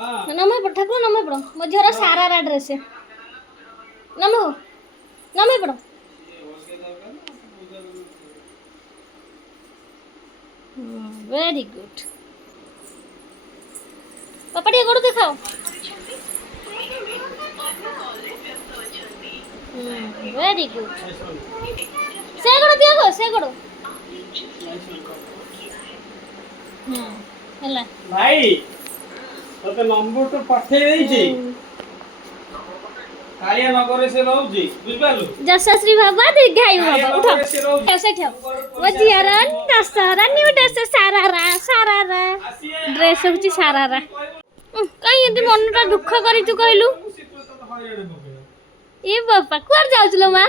नम पड़ ठाकुर नम पड़ मो झीर सारा ड्रेस नम हो नम पड़ वेरी गुड पापा टे गोड़ दिखाओ वेरी गुड से गोड़ दियो गो से गोड़ ହେଲା भाई तते नंबर तो पठे देई छी कालिया नगर से रहउजी बुझबालु जसश्री बाबा दीर्घायु बाबा उठो कैसे खाओ वो जियारन दशहरा न्यू ड्रेस सारारा ड्रेस होची सारारा कहीं एती मनटा दुख करी तू कहलु ए बापा कुआर जाउछलो मा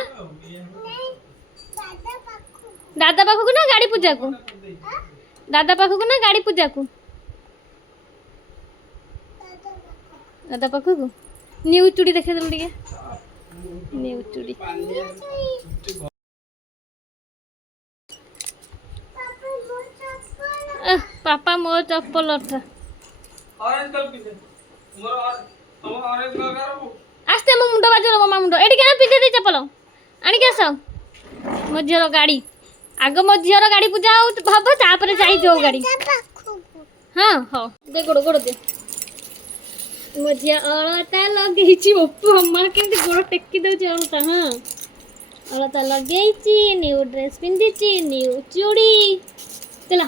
दादा पाखु को ना गाड़ी पूजा को दादा पाखु को ना गाड़ी पूजा को दादा पाखु को न्यू चूड़ी देखे दल टिके न्यू चूड़ी पापा मो चप्पल अथा ऑरेंज कलर पीछे मोर तुम ऑरेंज कलर करो आस्ते मो मुंडो बाजो मामा मुंडो एडी केना पीछे दे चप्पल आनी के आसो मो झियर गाड़ी आग मो झियर गाड़ी पूजा हो भाबो तापरे जाई जो गाड़ी हां हो दे गोड़ गोड़ दे मो झिया अलता लगेची ओप्पो अम्मा केंती गोड़ टेकी दउची अलता हां अलता लगेची न्यू ड्रेस पिंदीची न्यू चूड़ी चला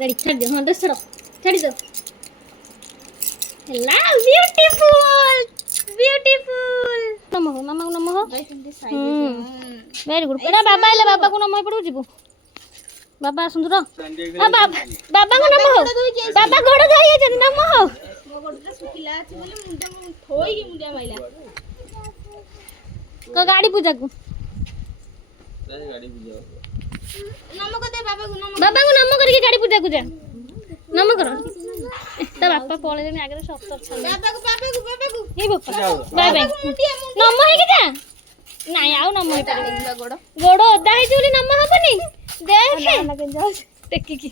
रेडी छाड़ दो हां ड्रेस छाड़ी दो हेला ब्यूटीफुल ब्यूटीफुल नमः मामा को नमः वेरी गुड एडा बाबा आले बाबा को नमः पड़ू जीबो बाबा सुंदर आ बाबा बाबा को नमः बाबा गोड़ जाई छ नमः मो गोड़ सुखिला छ बोले मुंडा थोई के मुंडा माइला को गाड़ी पूजा को गाड़ी पूजा नमः को दे बाबा को नमः करके गाड़ी पूजा को जा नमः करो ता बापा पळे ने आगे सब सब छन बाबा को ए बापा बाय बाय नमः हे के जा नाही आउ नमः हे पर गोड़ गोड़ ओदा हे जुली नमः हबनी देख टेकी की